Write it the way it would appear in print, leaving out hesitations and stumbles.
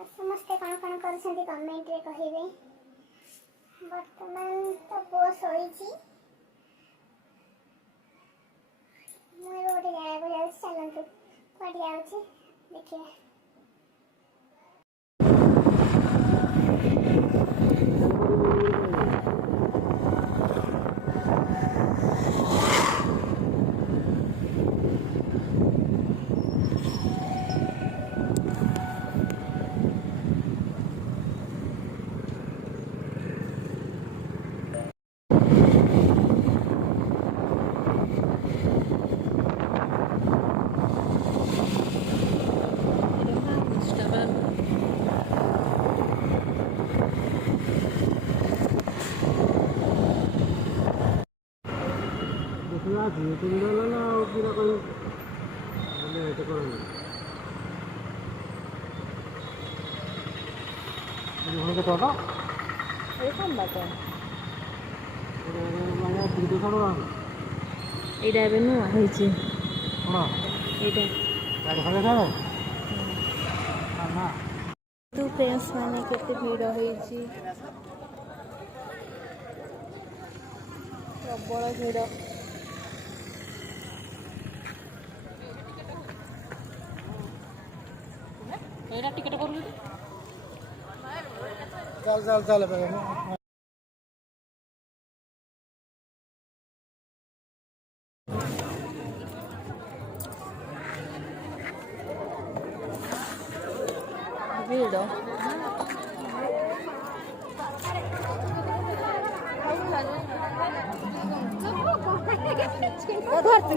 समस्ते कौन कौन कर कमेंट रे कहिबे। वर्तमान तो पुओ शोची मुझे गोटे जगह को जाऊँ चलतु कौट जाऊँ देखिए। এইটা ଏବେ ନୂଆ ହେଇଛି ଏଇଟା ତୁ ଫ୍ରେଣ୍ଡସ୍ ମାନେ କେତେ ଭିଡ଼ ହେଇଛି ପ୍ରବଳ ଭିଡ଼। ଏଇଟା ଟିକେଟ କରୁଛୁ चल चल चल ଭିଡ଼ धरती